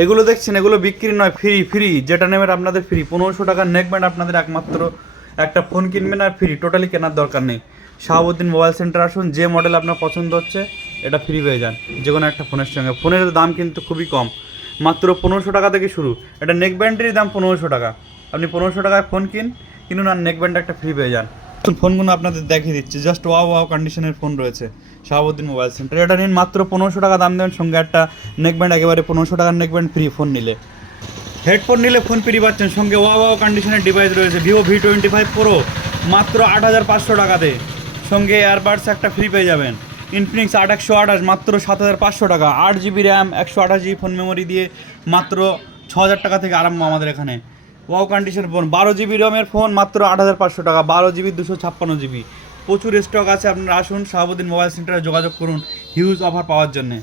এগুলো দেখছেন, এগুলো বিক্রি নয়, ফ্রি ফ্রি, যেটা নেবেন আপনাদের ফ্রি। 1500 টাকার নেক ব্যান্ড আপনাদের একমাত্র একটা ফোন কিনবেন আর ফ্রি, টোটালি কেনার দরকার নেই। শাহাবুদ্দিন মোবাইল সেন্টার আসুন, যে মডেল আপনার পছন্দ হচ্ছে এটা ফ্রি পেয়ে যান যে কোনো একটা ফোনের সঙ্গে। ফোনের দাম কিন্তু খুবই কম, মাত্র 1500 টাকা থেকে শুরু। এটা নেক ব্যান্ডেরই দাম 1500 টাকা। আপনি 1500 টাকায় ফোন কিনুন আর নেক ব্যান্ড একটা ফ্রি পেয়ে যান। ফোনগুলো আপনাদের দেখিয়ে দিচ্ছি, জাস্ট ওয়াও ওয়াও কন্ডিশনের ফোন রয়েছে শাহাবুদ্দিন মোবাইল সেন্টার। এটা নিন, মাত্র 1500 টাকা দাম দেবেন, সঙ্গে একটা নেক ব্যান্ড, একেবারে 1500 টাকার নেক ব্যান্ড ফ্রি। ফোন নিলে, হেডফোন নিলে ফোন ফ্রি পাচ্ছেন, সঙ্গে ওয়াও ওয়াও কন্ডিশনের ডিভাইস রয়েছে ভিভো V25 প্রো, মাত্র 8500 টাকাতে, সঙ্গে এয়ারবাডস একটা ফ্রি পেয়ে যাবেন। ইনফিনিক্স 8128, মাত্র 7500 টাকা। 8 GB RAM, 128 GB phone memory দিয়ে মাত্র 6000 টাকা থেকে আরম্ভ আমাদের এখানে। ওয়াও কন্ডিশন ফোন 12 GB র্যামের ফোন, মাত্র 8500 টাকা। 12 GB 256 GB, প্রচুর স্টক আছে। আপনারা আসুন, শাহাবুদ্দিন মোবাইল সেন্টারে যোগাযোগ করুন হিউজ অফার পাওয়ার জন্যে।